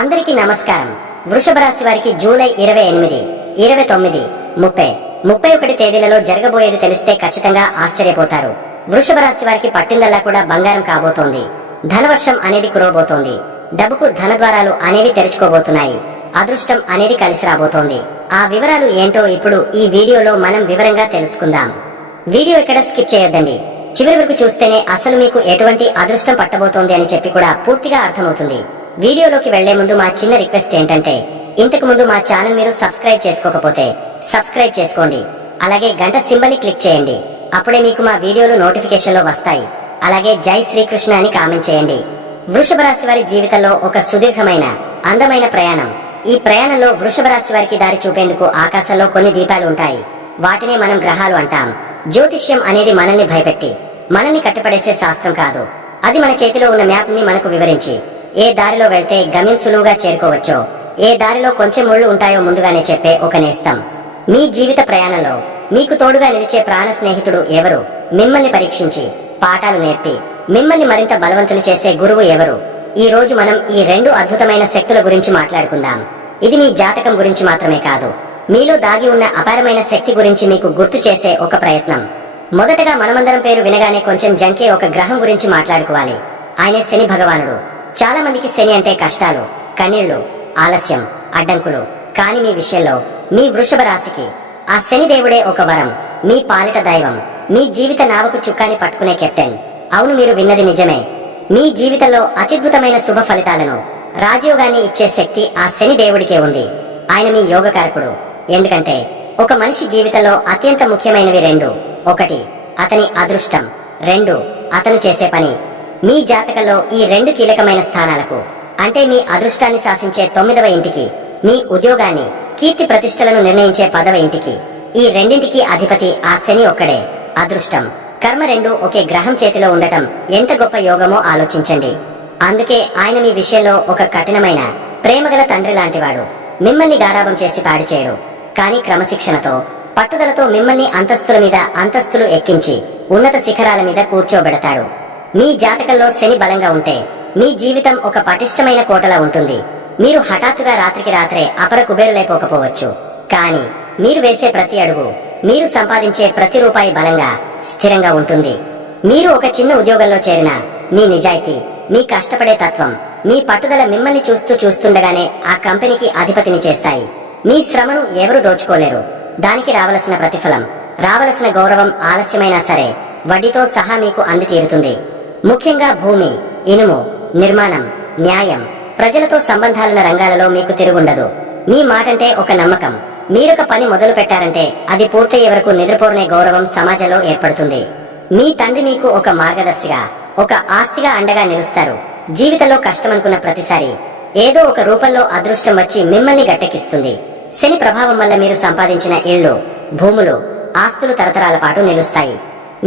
అందరికీ నమస్కారం. వృషభ రాశి వారికి జూలై 28, 29, 30, 31 తేదీలలో జరగబోయేది తెలిస్తే ఖచ్చితంగా ఆశ్చర్యపోతారు. వృషభ రాశి వారికి పట్టిందల్లా కూడా బంగారం కాబోతోంది. ధనవర్షం అనేది కురవబోతోంది. డబ్బుకు ధనద్వారాలు అనేవి తెరుచుకోబోతున్నాయి. అదృష్టం అనేది కలిసి రాబోతోంది. ఆ వివరాలు ఏంటో ఇప్పుడు ఈ వీడియోలో మనం వివరంగా తెలుసుకుందాం. వీడియో ఇక్కడ స్కిప్ చేయొద్దండి. చివరి వరకు చూస్తేనే అసలు మీకు ఎటువంటి అదృష్టం పట్టబోతోంది అని చెప్పి కూడా పూర్తిగా అర్థమవుతుంది. వీడియోలోకి వెళ్లే ముందు మా చిన్న రిక్వెస్ట్ ఏంటంటే, ఇంతకు ముందు మా ఛానల్ మీరు సబ్స్క్రైబ్ చేసుకోకపోతే సబ్స్క్రైబ్ చేసుకోండి. అలాగే గంట సింబల్ క్లిక్ చేయండి. అప్పుడే మీకు మా వీడియోలు నోటిఫికేషన్లో వస్తాయి. అలాగే జై శ్రీకృష్ణ అని కామెంట్ చేయండి. వృషభ రాశి వారి జీవితంలో ఒక సుదీర్ఘమైన అందమైన ప్రయాణం. ఈ ప్రయాణంలో వృషభ రాశి వారికి దారి చూపేందుకు ఆకాశంలో కొన్ని దీపాలు ఉంటాయి. వాటినే మనం గ్రహాలు అంటాం. జ్యోతిష్యం అనేది మనల్ని భయపెట్టి మనల్ని కట్టిపడేసే శాస్త్రం కాదు. అది మన చేతిలో ఉన్న మ్యాప్ ని మనకు వివరించి ఏ దారిలో వెళ్తే గమ్యం సులువుగా చేరుకోవచ్చో, ఏ దారిలో కొంచెం ముళ్ళు ఉంటాయో ముందుగానే చెప్పే ఒక నేస్తం. మీ జీవిత ప్రయాణంలో మీకు తోడుగా నిలిచే ప్రాణ స్నేహితుడు ఎవరు? మిమ్మల్ని పరీక్షించి పాఠాలు నేర్పి మిమ్మల్ని మరింత బలవంతులు చేసే గురువు ఎవరు? ఈ రోజు మనం ఈ రెండు అద్భుతమైన శక్తుల గురించి మాట్లాడుకుందాం. ఇది మీ జాతకం గురించి మాత్రమే కాదు, మీలో దాగి ఉన్న అపారమైన శక్తి గురించి మీకు గుర్తు చేసే ఒక ప్రయత్నం. మొదటగా మనమందరం పేరు వినగానే కొంచెం జంకే ఒక గ్రహం గురించి మాట్లాడుకోవాలి. ఆయనే శని భగవానుడు. చాలా మందికి శని అంటే కష్టాలు, కన్నీళ్లు, ఆలస్యం, అడ్డంకులు. కాని మీ విషయంలో, మీ వృషభ రాశికి ఆ శని దేవుడే ఒక వరం, మీ పాలిట దైవం, మీ జీవిత నావకు చుక్కాని పట్టుకునే కెప్టెన్. అవును, మీరు విన్నది నిజమే. మీ జీవితంలో అత్యద్భుతమైన శుభ ఫలితాలను, రాజయోగాన్ని ఇచ్చే శక్తి ఆ శని దేవుడికే ఉంది. ఆయన మీ యోగకారకుడు. ఎందుకంటే ఒక మనిషి జీవితంలో అత్యంత ముఖ్యమైనవి రెండు. ఒకటి అతని అదృష్టం, రెండు అతను చేసే పని. మీ జాతకంలో ఈ రెండు కీలకమైన స్థానాలకు, అంటే మీ అదృష్టాన్ని శాసించే 9వ ఇంటికి, మీ ఉద్యోగాన్ని, కీర్తి ప్రతిష్టలను నిర్ణయించే 10వ ఇంటికి, ఈ రెండింటికి అధిపతి ఆ శని ఒక్కడే. అదృష్టం, కర్మ రెండు ఒకే గ్రహం చేతిలో ఉండటం ఎంత గొప్ప యోగమో ఆలోచించండి. అందుకే ఆయన మీ విషయంలో ఒక కఠినమైన ప్రేమగల తండ్రి లాంటివాడు. మిమ్మల్ని గారాబం చేసి పాడి చేయడు, కానీ క్రమశిక్షణతో, పట్టుదలతో మిమ్మల్ని అంతస్తుల మీద అంతస్తులు ఎక్కించి ఉన్నత శిఖరాల మీద కూర్చోబెడతాడు. మీ జాతకంలో శని బలంగా ఉంటే మీ జీవితం ఒక పటిష్టమైన కోటలా ఉంటుంది. మీరు హఠాత్తుగా రాత్రికి రాత్రే అపర కుబేరులైపోకపోవచ్చు, కానీ మీరు వేసే ప్రతి అడుగు, మీరు సంపాదించే ప్రతి రూపాయి బలంగా, స్థిరంగా ఉంటుంది. మీరు ఒక చిన్న ఉద్యోగంలో చేరినా మీ నిజాయితీ, మీ కష్టపడే తత్వం, మీ పట్టుదల మిమ్మల్ని చూస్తుండగానే ఆ కంపెనీకి అధిపతిని చేస్తాయి. మీ శ్రమను ఎవరు దోచుకోలేరు. దానికి రావలసిన ప్రతిఫలం, రావలసిన గౌరవం ఆలస్యమైనా సరే వడ్డీతో సహా మీకు అంది తీరుతుంది. ముఖ్యంగా భూమి, ఇనుము, నిర్మాణం, న్యాయం, ప్రజలతో సంబంధాలున్న రంగాలలో మీకు తిరుగుండదు. మీ మాటంటే ఒక నమ్మకం. మీరొక పని మొదలు పెట్టారంటే అది పూర్తయ్యే వరకు నిద్రపోరనే గౌరవం సమాజంలో ఏర్పడుతుంది. మీ తండ్రి మీకు ఒక మార్గదర్శిగా, ఒక ఆస్తిగా అండగా నిలుస్తారు. జీవితంలో కష్టమనుకున్న ప్రతిసారి ఏదో ఒక రూపంలో అదృష్టం వచ్చి మిమ్మల్ని గట్టెక్కిస్తుంది. శని ప్రభావం వల్ల మీరు సంపాదించిన ఇళ్లు, భూములు, ఆస్తులు తరతరాల పాటు నిలుస్తాయి.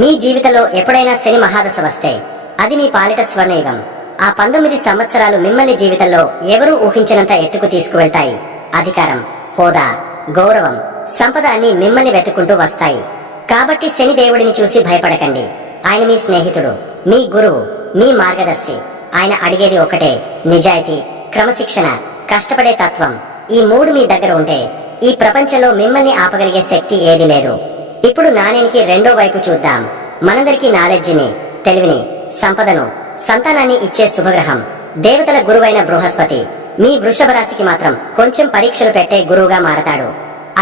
మీ జీవితంలో ఎప్పుడైనా శని మహాదశ వస్తే అది మీ పాలిట స్వర్ణయుగం. ఆ 19 సంవత్సరాలు మిమ్మల్ని జీవితంలో ఎవరూ ఊహించినంత ఎత్తుకు తీసుకువెళ్తాయి. అధికారం, హోదా, గౌరవం, సంపద అన్ని మిమ్మల్ని వెతుక్కుంటూ వస్తాయి. కాబట్టి శని దేవుడిని చూసి భయపడకండి. ఆయన మీ స్నేహితుడు, మీ గురువు, మీ మార్గదర్శి. ఆయన అడిగేది ఒకటే, నిజాయితీ, క్రమశిక్షణ, కష్టపడే తత్వం. ఈ మూడు మీ దగ్గర ఉంటే ఈ ప్రపంచంలో మిమ్మల్ని ఆపగలిగే శక్తి ఏది లేదు. ఇప్పుడు నాణేనికి రెండో వైపు చూద్దాం. మనందరికీ నాలెడ్జిని, తెలివిని, సంపదను, సంతానాన్ని ఇచ్చే శుభగ్రహం దేవతల గురువైన బృహస్పతి మీ వృషభ రాశికి మాత్రం కొంచెం పరీక్షలు పెట్టే గురువుగా మారతాడు.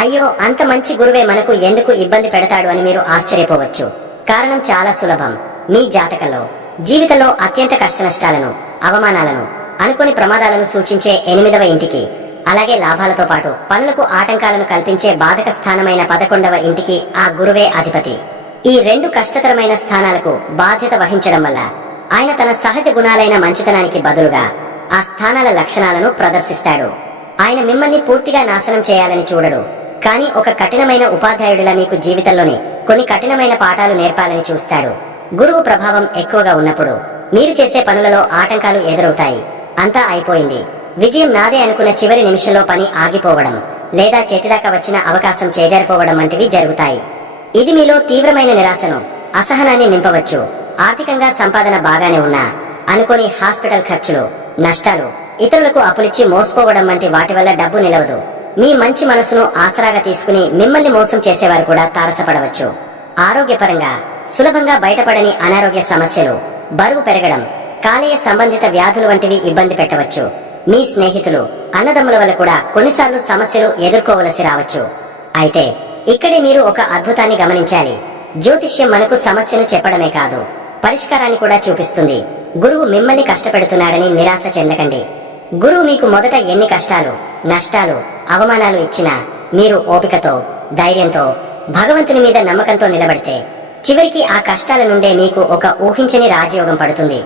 అయ్యో, అంత మంచి గురువే మనకు ఎందుకు ఇబ్బంది పెడతాడు అని మీరు ఆశ్చర్యపోవచ్చు. కారణం చాలా సులభం. మీ జాతకంలో జీవితంలో అత్యంత కష్టనష్టాలను, అవమానాలను, అనుకోని ప్రమాదాలను సూచించే 8వ ఇంటికి, అలాగే లాభాలతో పాటు పనులకు ఆటంకాలను కల్పించే బాధక స్థానమైన 11వ ఇంటికి ఆ గురువే అధిపతి. ఈ రెండు కష్టతరమైన స్థానాలకు బాధ్యత వహించడం వల్ల ఆయన తన సహజ గుణాలైన మంచితనానికి బదులుగా ఆ స్థానాల లక్షణాలను ప్రదర్శిస్తాడు. ఆయన మిమ్మల్ని పూర్తిగా నాశనం చేయాలని చూడడు, కానీ ఒక కఠినమైన ఉపాధ్యాయుడిలా మీకు జీవితంలోని కొన్ని కఠినమైన పాఠాలు నేర్పాలని చూస్తాడు. గురువు ప్రభావం ఎక్కువగా ఉన్నప్పుడు మీరు చేసే పనులలో ఆటంకాలు ఎదురవుతాయి. అంతా అయిపోయింది, విజయం నాదే అనుకున్న చివరి నిమిషంలో పని ఆగిపోవడం, లేదా చేతిదాకా వచ్చిన అవకాశం చేజారిపోవడం వంటివి జరుగుతాయి. ఇది మీలో తీవ్రమైన నిరాశను, అసహనాన్ని నింపవచ్చు. ఆర్థికంగా సంపాదన బాగానే ఉన్నా అనుకోని హాస్పిటల్ ఖర్చులు, నష్టాలు, ఇతరులకు అప్పులిచ్చి మోసపోవడం వంటి వాటి వల్ల డబ్బు నిలవదు. మీ మంచి మనసును ఆసరాగా తీసుకుని మిమ్మల్ని మోసం చేసేవారు కూడా తారసపడవచ్చు. ఆరోగ్యపరంగా సులభంగా బయటపడని అనారోగ్య సమస్యలు, బరువు పెరగడం, కాలేయ సంబంధిత వ్యాధులు వంటివి ఇబ్బంది పెట్టవచ్చు. మీ స్నేహితులు, అన్నదమ్ముల వల్ల కూడా కొన్నిసార్లు సమస్యలు ఎదుర్కోవలసి రావచ్చు. అయితే ఇక్కడే మీరు ఒక అద్భుతాన్ని గమనించాలి. జ్యోతిష్యం మనకు సమస్యను చెప్పడమే కాదు, పరిష్కారాన్ని కూడా చూపిస్తుంది. గురువు మిమ్మల్ని కష్టపెడుతున్నాడని నిరాశ చెందకండి. గురువు మీకు మొదట ఎన్ని కష్టాలు, నష్టాలు, అవమానాలు ఇచ్చినా మీరు ఓపికతో, ధైర్యంతో, భగవంతుని మీద నమ్మకంతో నిలబడితే చివరికి ఆ కష్టాల నుండే మీకు ఒక ఊహించని రాజయోగం పడుతుంది.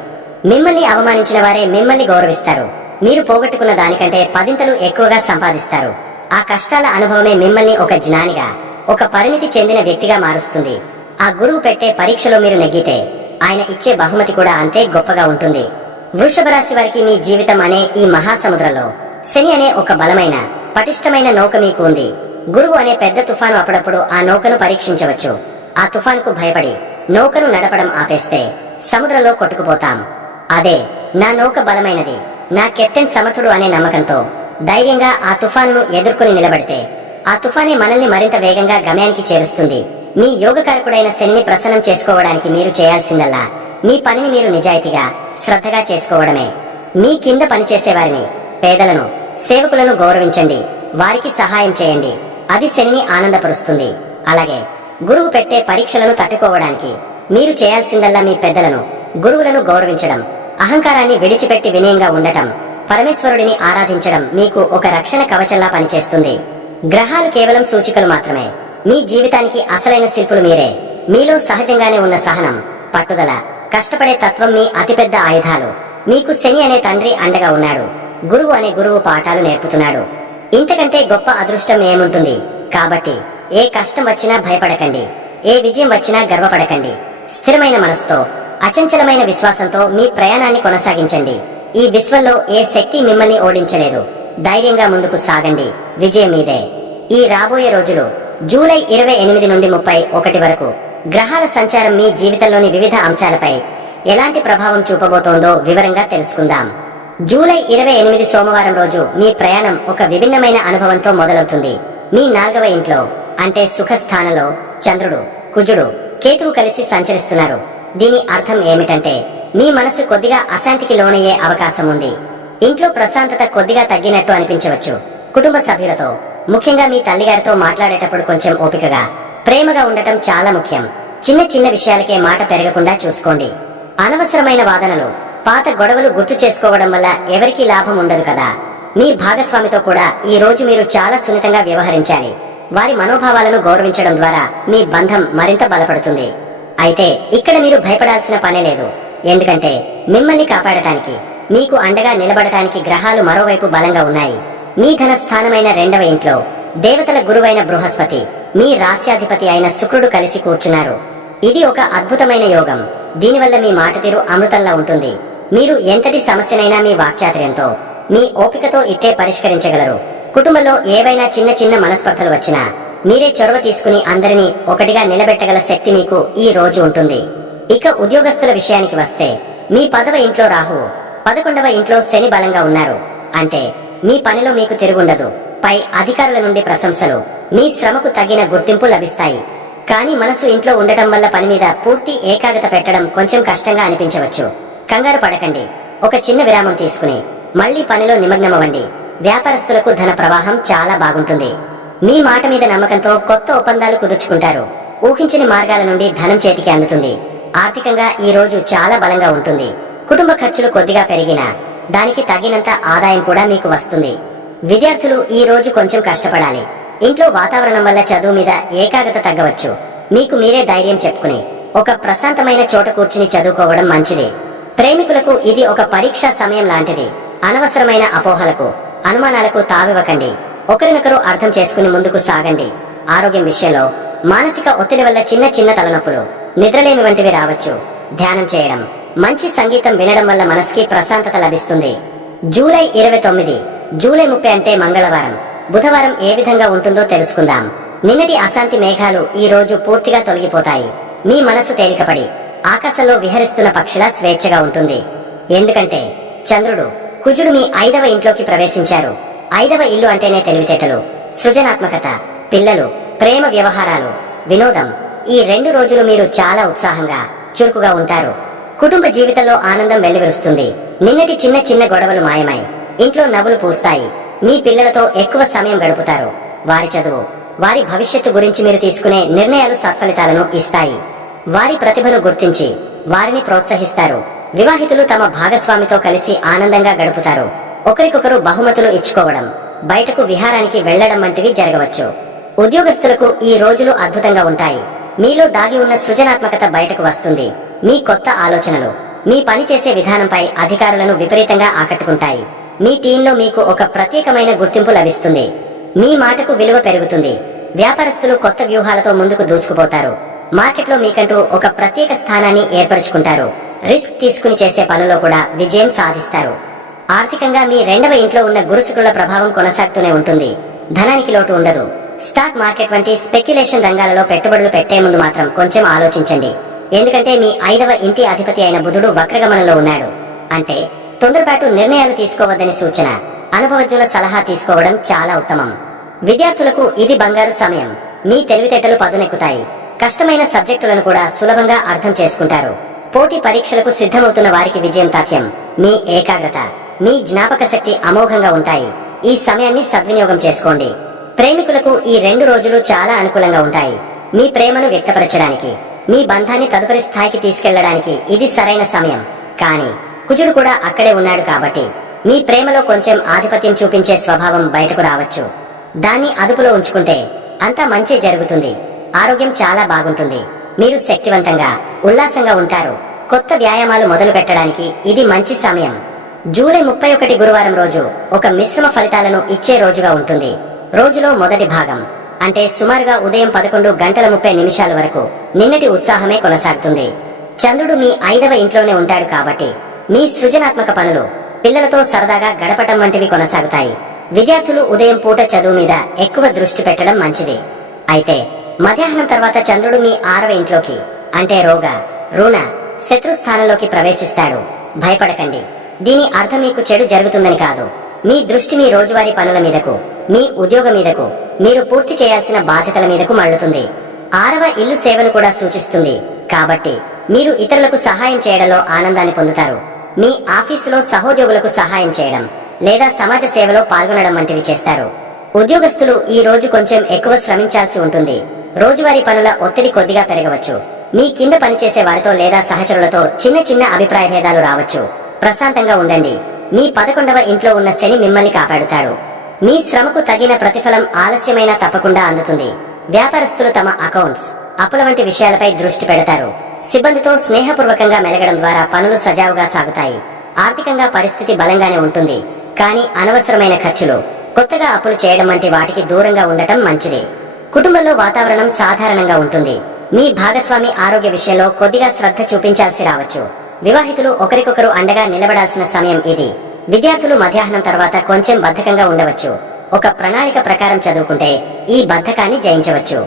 మిమ్మల్ని అవమానించిన వారే మిమ్మల్ని గౌరవిస్తారు. మీరు పోగొట్టుకున్న దానికంటే పదింతలు ఎక్కువగా సంపాదిస్తారు. ఆ కష్టాల అనుభవమే మిమ్మల్ని ఒక జ్ఞానిగా, ఒక పరిణితి చెందిన వ్యక్తిగా మారుస్తుంది. ఆ గురువు పెట్టే పరీక్షలో మీరు నెగ్గితే ఆయన ఇచ్చే బహుమతి కూడా అంతే గొప్పగా ఉంటుంది. వృషభ రాశి వారికి మీ జీవితం అనే ఈ మహాసముద్రంలో శని అనే ఒక బలమైన, పటిష్టమైన నౌక మీకు ఉంది. గురువు అనే పెద్ద తుఫాను అప్పుడప్పుడు ఆ నౌకను పరీక్షించవచ్చు. ఆ తుఫానుకు భయపడి నౌకను నడపడం ఆపేస్తే సముద్రంలో కొట్టుకుపోతాం. అదే నా నౌక బలమైనది, నా కెప్టెన్ సమర్థుడు అనే నమ్మకంతో ధైర్యంగా ఆ తుఫానును ఎదుర్కొని నిలబడితే ఆ తుఫానే మనల్ని మరింత వేగంగా గమ్యానికి చేరుస్తుంది. మీ యోగకారకుడైన శనిని ప్రసన్నం చేసుకోవడానికి మీరు చేయాల్సిందల్లా మీ పనిని మీరు నిజాయితీగా, శ్రద్ధగా చేసుకోవడమే. మీ కింద పనిచేసేవారిని, పేదలను, సేవకులను గౌరవించండి. వారికి సహాయం చేయండి. అది శనిని ఆనందపరుస్తుంది. అలాగే గురువు పెట్టే పరీక్షలను తట్టుకోవడానికి మీరు చేయాల్సిందల్లా మీ పెద్దలను, గురువులను గౌరవించడం, అహంకారాన్ని విడిచిపెట్టి వినయంగా ఉండటం, పరమేశ్వరుడిని ఆరాధించడం మీకు ఒక రక్షణ కవచంలా పనిచేస్తుంది. గ్రహాలు కేవలం సూచికలు మాత్రమే. మీ జీవితానికి అసలైన శిల్పులు మీరే. మీలో సహజంగానే ఉన్న సహనం, పట్టుదల, కష్టపడే తత్వం మీ అతిపెద్ద ఆయుధాలు. మీకు శని అనే తండ్రి అండగా ఉన్నాడు. గురువు అనే గురువు పాఠాలు నేర్పుతున్నాడు. ఇంతకంటే గొప్ప అదృష్టం ఏముంటుంది? కాబట్టి ఏ కష్టం వచ్చినా భయపడకండి, ఏ విజయం వచ్చినా గర్వపడకండి. స్థిరమైన మనసుతో, అచంచలమైన విశ్వాసంతో మీ ప్రయాణాన్ని కొనసాగించండి. ఈ విశ్వంలో ఏ శక్తి మిమ్మల్ని ఓడించలేదు. ధైర్యంగా ముందుకు సాగండి. విజయం మీదే. ఈ రాబోయే రోజులు జూలై 28 నుండి 31 వరకు గ్రహాల సంచారం మీ జీవితంలోని వివిధ అంశాలపై ఎలాంటి ప్రభావం చూపబోతోందో వివరంగా తెలుసుకుందాం. జూలై 28 సోమవారం రోజు మీ ప్రయాణం ఒక విభిన్నమైన అనుభవంతో మొదలవుతుంది. మీ 4వ ఇంట్లో అంటే సుఖస్థానంలో చంద్రుడు, కుజుడు, కేతువు కలిసి సంచరిస్తున్నారు. దీని అర్థం ఏమిటంటే మీ మనసు కొద్దిగా అశాంతికి లోనయ్యే అవకాశం ఉంది. ఇంట్లో ప్రశాంతత కొద్దిగా తగ్గినట్టు అనిపించవచ్చు. కుటుంబ సభ్యులతో, ముఖ్యంగా మీ తల్లిగారితో మాట్లాడేటప్పుడు కొంచెం ఓపికగా, ప్రేమగా ఉండటం చాలా ముఖ్యం. చిన్న చిన్న విషయాలకే మాట పెరగకుండా చూసుకోండి. అనవసరమైన వాదనలు, పాత గొడవలు గుర్తు చేసుకోవడం వల్ల ఎవరికీ లాభం ఉండదు కదా. మీ భాగస్వామితో కూడా ఈ రోజు మీరు చాలా సున్నితంగా వ్యవహరించాలి. వారి మనోభావాలను గౌరవించడం ద్వారా మీ బంధం మరింత బలపడుతుంది. అయితే ఇక్కడ మీరు భయపడాల్సిన పనే లేదు. ఎందుకంటే మిమ్మల్ని కాపాడటానికి, మీకు అండగా నిలబడటానికి గ్రహాలు మరోవైపు బలంగా ఉన్నాయి. మీ ధన స్థానమైన 2వ ఇంట్లో దేవతల గురువైన బృహస్పతి, మీ రాస్యాధిపతి అయిన శుక్రుడు కలిసి కూర్చున్నారు. ఇది ఒక అద్భుతమైన యోగం. దీనివల్ల మీ మాట తీరు అమృతంలా ఉంటుంది. మీరు ఎంతటి సమస్యనైనా మీ వాక్చాతుర్యంతో, మీ ఓపికతో ఇట్టే పరిష్కరించగలరు. కుటుంబంలో ఏవైనా చిన్న చిన్న మనస్పర్ధలు వచ్చినా మీరే చొరవ తీసుకుని అందరినీ ఒకటిగా నిలబెట్టగల శక్తి మీకు ఈ రోజు ఉంటుంది. ఇక ఉద్యోగస్తుల విషయానికి వస్తే మీ 10వ ఇంట్లో రాహువు, 11వ ఇంట్లో శని బలంగా ఉన్నారు. అంటే మీ పనిలో మీకు తిరుగుండదు. పై అధికారుల నుండి ప్రశంసలు, మీ శ్రమకు తగిన గుర్తింపు లభిస్తాయి. కానీ మనసు ఇంట్లో ఉండటం వల్ల పని మీద పూర్తి ఏకాగ్రత పెట్టడం కొంచెం కష్టంగా అనిపించవచ్చు. కంగారు పడకండి. ఒక చిన్న విరామం తీసుకుని మళ్లీ పనిలో నిమగ్నమవ్వండి. వ్యాపారస్తులకు ధన ప్రవాహం చాలా బాగుంటుంది. మీ మాట మీద నమ్మకంతో కొత్త ఒప్పందాలు కుదుర్చుకుంటారు. ఊహించని మార్గాల నుండి ధనం చేతికి అందుతుంది. ఆర్థికంగా ఈ రోజు చాలా బలంగా ఉంటుంది. కుటుంబ ఖర్చులు కొద్దిగా పెరిగినా దానికి తగినంత ఆదాయం కూడా మీకు వస్తుంది. విద్యార్థులు ఈ రోజు కొంచెం కష్టపడాలి. ఇంట్లో వాతావరణం వల్ల చదువు మీద ఏకాగ్రత తగ్గవచ్చు. మీకు మీరే ధైర్యం చెప్పుకుని ఒక ప్రశాంతమైన చోట కూర్చుని చదువుకోవడం మంచిది. ప్రేమికులకు ఇది ఒక పరీక్షా సమయం లాంటిది. అనవసరమైన అపోహలకు, అనుమానాలకు తావివ్వకండి. ఒకరినొకరు అర్థం చేసుకుని ముందుకు సాగండి. ఆరోగ్యం విషయంలో మానసిక ఒత్తిడి వల్ల చిన్న చిన్న తలనొప్పులు, నిద్రలేమి వంటివి రావచ్చు. ధ్యానం చేయడం, మంచి సంగీతం వినడం వల్ల మనసుకి ప్రశాంతత లభిస్తుంది. జూలై 29, జూలై 30 అంటే మంగళవారం, బుధవారం ఏ విధంగా ఉంటుందో తెలుసుకుందాం. నిన్నటి అశాంతి మేఘాలు ఈ రోజు పూర్తిగా తొలగిపోతాయి. మీ మనసు తేలికపడి ఆకాశంలో విహరిస్తున్న పక్షిలా స్వేచ్ఛగా ఉంటుంది. ఎందుకంటే చంద్రుడు, కుజుడు మీ 5వ ఇంట్లోకి ప్రవేశించారు. 5వ ఇల్లు అంటేనే తెలివితేటలు, సృజనాత్మకత, పిల్లలు, ప్రేమ వ్యవహారాలు, వినోదం. ఈ 2 రోజులు మీరు చాలా ఉత్సాహంగా, చురుకుగా ఉంటారు. కుటుంబ జీవితంలో ఆనందం వెల్లివిరుస్తుంది. నిన్నటి చిన్న చిన్న గొడవలు మాయమై ఇంట్లో నవ్వులు పూస్తాయి. మీ పిల్లలతో ఎక్కువ సమయం గడుపుతారు. వారి చదువు, వారి భవిష్యత్తు గురించి మీరు తీసుకునే నిర్ణయాలు సత్ఫలితాలను ఇస్తాయి. వారి ప్రతిభను గుర్తించి వారిని ప్రోత్సహిస్తారు. వివాహితులు తమ భాగస్వామితో కలిసి ఆనందంగా గడుపుతారు. ఒకరికొకరు బహుమతులు ఇచ్చుకోవడం, బయటకు విహారానికి వెళ్లడం వంటివి జరగవచ్చు. ఉద్యోగస్తులకు ఈ రోజులు అద్భుతంగా ఉంటాయి. మీలో దాగి ఉన్న సృజనాత్మకత బయటకు వస్తుంది. మీ కొత్త ఆలోచనలు మీ పని చేసే విధానంపై అధికారులను విపరీతంగా ఆకట్టుకుంటాయి. మీ టీంలో మీకు ఒక ప్రత్యేకమైన గుర్తింపు లభిస్తుంది. మీ మాటకు విలువ పెరుగుతుంది. వ్యాపారస్తులు కొత్త వ్యూహాలతో ముందుకు దూసుకుపోతారు. మార్కెట్లో మీకంటూ ఒక ప్రత్యేక స్థానాన్ని ఏర్పరచుకుంటారు. రిస్క్ తీసుకుని చేసే పనుల్లో కూడా విజయం సాధిస్తారు. ఆర్థికంగా మీ 2వ ఇంట్లో ఉన్న గురుశుక్రుల ప్రభావం కొనసాగుతూనే ఉంటుంది. ధనానికి లోటు ఉండదు. స్టాక్ మార్కెట్ వంటి స్పెక్యులేషన్ రంగాలలో పెట్టుబడులు పెట్టే ముందు మాత్రం కొంచెం ఆలోచించండి. ఎందుకంటే మీ 5వ ఇంటి అధిపతి అయిన బుధుడు వక్రగమనంలో ఉన్నాడు. అంటే తొందరపాటు నిర్ణయాలు తీసుకోవద్దని సూచన. అనుభవజ్ఞుల సలహా తీసుకోవడం చాలా ఉత్తమం. విద్యార్థులకు ఇది బంగారు సమయం. మీ తెలివితేటలు పదునెక్కుతాయి. కష్టమైన సబ్జెక్టులను కూడా సులభంగా అర్థం చేసుకుంటారు. పోటీ పరీక్షలకు సిద్ధమవుతున్న వారికి విజయం తథ్యం. మీ ఏకాగ్రత, మీ జ్ఞాపక శక్తి అమోఘంగా ఉంటాయి. ఈ సమయాన్ని సద్వినియోగం చేసుకోండి. ప్రేమికులకు ఈ 2 రోజులు చాలా అనుకూలంగా ఉంటాయి. మీ ప్రేమను వ్యక్తపరచడానికి, మీ బంధాన్ని తదుపరి స్థాయికి తీసుకెళ్లడానికి ఇది సరైన సమయం. కానీ కుజుడు కూడా అక్కడే ఉన్నాడు కాబట్టి మీ ప్రేమలో కొంచెం ఆధిపత్యం చూపించే స్వభావం బయటకు రావచ్చు. దాన్ని అదుపులో ఉంచుకుంటే అంతా మంచి జరుగుతుంది. ఆరోగ్యం చాలా బాగుంటుంది. మీరు శక్తివంతంగా, ఉల్లాసంగా ఉంటారు. కొత్త వ్యాయామాలు మొదలు పెట్టడానికి ఇది మంచి సమయం. జూలై 31 గురువారం రోజు ఒక మిశ్రమ ఫలితాలను ఇచ్చే రోజుగా ఉంటుంది. రోజులో మొదటి భాగం అంటే సుమారుగా ఉదయం 11:30 వరకు నిన్నటి ఉత్సాహమే కొనసాగుతుంది. చంద్రుడు మీ 5వ ఇంట్లోనే ఉంటాడు కాబట్టి మీ సృజనాత్మక పనులు, పిల్లలతో సరదాగా గడపటం వంటివి కొనసాగుతాయి. విద్యార్థులు ఉదయం పూట చదువు మీద ఎక్కువ దృష్టి పెట్టడం మంచిది. అయితే మధ్యాహ్నం తర్వాత చంద్రుడు మీ 6వ ఇంట్లోకి అంటే రోగ, రుణ, శత్రు స్థానంలోకి ప్రవేశిస్తాడు. భయపడకండి. దీని అర్థం మీకు చెడు జరుగుతుందని కాదు. మీ దృష్టి మీ రోజువారీ పనుల మీదకు, మీ ఉద్యోగం మీదకు, మీరు పూర్తి చేయాల్సిన బాధ్యతల మీదకు మళ్లుతుంది. 6వ ఇల్లు సేవను కూడా సూచిస్తుంది. కాబట్టి మీరు ఇతరులకు సహాయం చేయడంలో ఆనందాన్ని పొందుతారు. మీ ఆఫీసులో సహోద్యోగులకు సహాయం చేయడం లేదా సమాజ సేవలో పాల్గొనడం వంటివి చేస్తారు. ఉద్యోగస్తులు ఈ రోజు కొంచెం ఎక్కువ శ్రమించాల్సి ఉంటుంది. రోజువారీ పనుల ఒత్తిడి కొద్దిగా పెరగవచ్చు. మీ కింద పనిచేసే వారితో లేదా సహచరులతో చిన్న చిన్న అభిప్రాయ భేదాలు రావచ్చు. ప్రశాంతంగా ఉండండి. మీ 11వ ఇంట్లో ఉన్న శని మిమ్మల్ని కాపాడుతాడు. మీ శ్రమకు తగిన ప్రతిఫలం ఆలస్యమైనా తప్పకుండా అందుతుంది. వ్యాపారస్తులు తమ అకౌంట్స్, అప్పుల వంటి విషయాలపై దృష్టి పెడతారు. సిబ్బందితో స్నేహపూర్వకంగా మెలగడం ద్వారా పనులు సజావుగా సాగుతాయి. ఆర్థికంగా పరిస్థితి బలంగానే ఉంటుంది. కానీ అనవసరమైన ఖర్చులు, కొత్తగా అప్పులు చేయడం వంటి వాటికి దూరంగా ఉండటం మంచిది. కుటుంబంలో వాతావరణం సాధారణంగా ఉంటుంది. మీ భాగస్వామి ఆరోగ్య విషయంలో కొద్దిగా శ్రద్ధ చూపించాల్సి రావచ్చు. వివాహితులు ఒకరికొకరు అండగా నిలబడాల్సిన సమయం ఇది. విద్యార్థులు మధ్యాహ్నం తర్వాత కొంచెం బద్ధకంగా ఉండవచ్చు. ఒక ప్రణాళిక ప్రకారం చదువుకుంటే ఈ బద్ధకాన్ని జయించవచ్చు.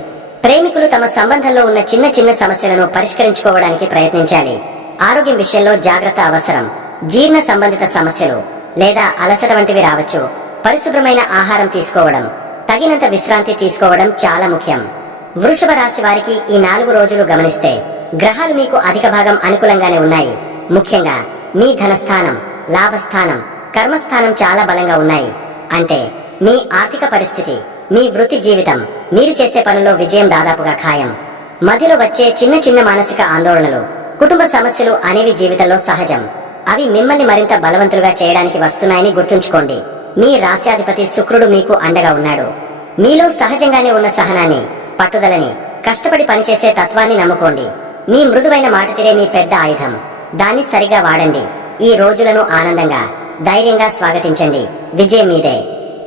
ప్రేమికులు తమ సంబంధంలో ఉన్న చిన్న చిన్న సమస్యలను పరిష్కరించుకోవడానికి ప్రయత్నించాలి. ఆరోగ్యం విషయంలో జాగ్రత్త అవసరం. జీర్ణ సంబంధిత సమస్యలు లేదా అలసట వంటివి రావచ్చు. పరిశుభ్రమైన ఆహారం తీసుకోవడం, తగినంత విశ్రాంతి తీసుకోవడం చాలా ముఖ్యం. వృషభ రాశి వారికి ఈ 4 రోజులు గమనిస్తే గ్రహాలు మీకు అధిక భాగం అనుకూలంగానే ఉన్నాయి. ముఖ్యంగా మీ ధనస్థానం, లాభస్థానం, కర్మస్థానం చాలా బలంగా ఉన్నాయి. అంటే మీ ఆర్థిక పరిస్థితి, మీ వృత్తి జీవితం, మీరు చేసే పనుల్లో విజయం దాదాపుగా ఖాయం. మధ్యలో వచ్చే చిన్న చిన్న మానసిక ఆందోళనలు, కుటుంబ సమస్యలు అనేవి జీవితంలో సహజం. అవి మిమ్మల్ని మరింత బలవంతులుగా చేయడానికి వస్తున్నాయని గుర్తుంచుకోండి. మీ రాశ్యాధిపతి శుక్రుడు మీకు అండగా ఉన్నాడు. మీలో సహజంగానే ఉన్న సహనాన్ని, పట్టుదలని, కష్టపడి పనిచేసే తత్వాన్ని నమ్ముకోండి. మీ మృదువైన మాట తీరే మీ పెద్ద ఆయుధం. దాన్ని సరిగా వాడండి. ఈ రోజులను ఆనందంగా, ధైర్యంగా స్వాగతించండి. విజయం మీదే.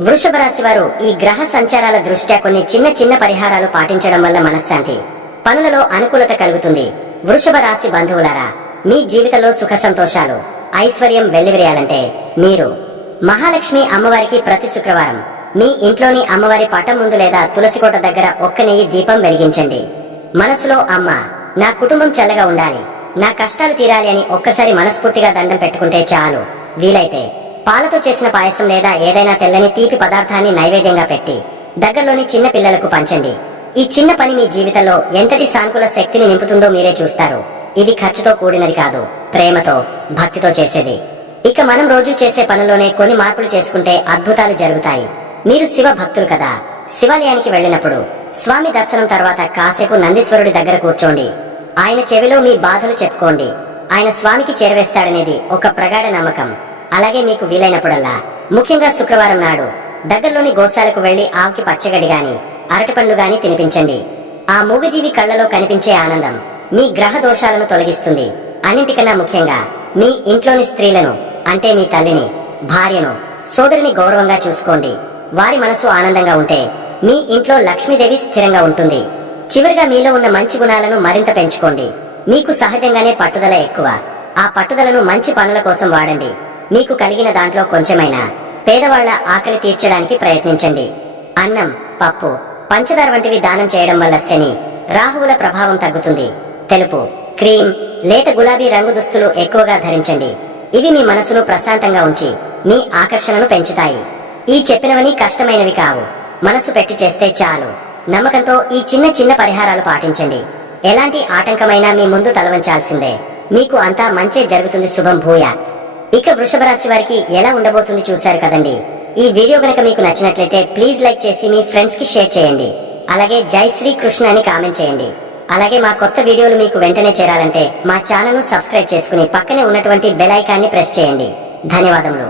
వృషభ రాశి వారు ఈ గ్రహ సంచారాల దృష్ట్యా కొన్ని చిన్న చిన్న పరిహారాలు పాటించడం వల్ల మనశ్శాంతి, పనులలో అనుకూలత కలుగుతుంది. వృషభ రాశి బంధువులారా, మీ జీవితంలో సుఖ సంతోషాలు, ఐశ్వర్యం వెల్లివిరియాలంటే మీరు మహాలక్ష్మి అమ్మవారికి ప్రతి శుక్రవారం మీ ఇంట్లోని అమ్మవారి పటం ముందు లేదా తులసికోట దగ్గర ఒక్క నెయ్యి దీపం వెలిగించండి. మనసులో అమ్మ, నా కుటుంబం చల్లగా ఉండాలి, నా కష్టాలు తీరాలి అని ఒక్కసారి మనస్ఫూర్తిగా దండం పెట్టుకుంటే చాలు. వీలైతే పాలతో చేసిన పాయసం లేదా ఏదైనా తెల్లని తీపి పదార్థాన్ని నైవేద్యంగా పెట్టి దగ్గరలోని చిన్న పిల్లలకు పంచండి. ఈ చిన్న పని మీ జీవితంలో ఎంతటి సానుకూల శక్తిని నింపుతుందో మీరే చూస్తారు. ఇది ఖర్చుతో కూడినది కాదు, ప్రేమతో, భక్తితో చేసేది. ఇక మనం రోజు చేసే పనుల్లోనే కొన్ని మార్పులు చేసుకుంటే అద్భుతాలు జరుగుతాయి. మీరు శివ భక్తులు కదా, శివాలయానికి వెళ్ళినప్పుడు స్వామి దర్శనం తర్వాత కాసేపు నందీశ్వరుడి దగ్గర కూర్చోండి. ఆయన చెవిలో మీ బాధలు చెప్పుకోండి. ఆయన స్వామికి చేరవేస్తాడనేది ఒక ప్రగాఢ నమ్మకం. అలాగే మీకు వీలైనప్పుడల్లా, ముఖ్యంగా శుక్రవారం నాడు దగ్గరలోని గోశాలకు వెళ్లి ఆవుకి పచ్చగడ్డి గాని అరటిపండ్లు గాని తినిపించండి. ఆ మూగజీవి కళ్లలో కనిపించే ఆనందం మీ గ్రహ దోషాలను తొలగిస్తుంది. అన్నింటికన్నా ముఖ్యంగా మీ ఇంట్లోని స్త్రీలను, అంటే మీ తల్లిని, భార్యను, సోదరిని గౌరవంగా చూసుకోండి. వారి మనసు ఆనందంగా ఉంటే మీ ఇంట్లో లక్ష్మీదేవి స్థిరంగా ఉంటుంది. చివరిగా మీలో ఉన్న మంచి గుణాలను మరింత పెంచుకోండి. మీకు సహజంగానే పట్టుదల ఎక్కువ. ఆ పట్టుదలను మంచి పనుల కోసం వాడండి. మీకు కలిగిన దాంట్లో కొంచెమైనా పేదవాళ్ల ఆకలి తీర్చడానికి ప్రయత్నించండి. అన్నం, పప్పు, పంచదార వంటివి దానం చేయడం వల్ల శని, రాహువుల ప్రభావం తగ్గుతుంది. తెలుపు, క్రీమ్, లేత గులాబీ రంగు దుస్తులు ఎక్కువగా ధరించండి. ఇవి మీ మనసును ప్రశాంతంగా ఉంచి మీ ఆకర్షణను పెంచుతాయి. ఈ చెప్పినవని కష్టమైనవి కావు. మనసు పెట్టి చేస్తే చాలు. నమ్మకంతో ఈ చిన్న చిన్న పరిహారాలు పాటించండి. ఎలాంటి ఆటంకమైనా మీ ముందు తలవంచాల్సిందే. మీకు అంతా మంచే జరుగుతుంది. శుభం భూయాత్. ఇక వృషభ రాశి వారికి ఎలా ఉండబోతుంది చూశారు కదండి. ఈ వీడియో గనక మీకు నచ్చినట్లయితే ప్లీజ్ లైక్ చేసి మీ ఫ్రెండ్స్ కి షేర్ చేయండి. అలాగే జై శ్రీ కృష్ణ అని కామెంట్ చేయండి. అలాగే మా కొత్త వీడియోలు మీకు వెంటనే చేరాలంటే మా ఛానల్ ను సబ్స్క్రైబ్ చేసుకుని పక్కనే ఉన్నటువంటి బెల్ ఐకాన్ని ప్రెస్ చేయండి. ధన్యవాదములు.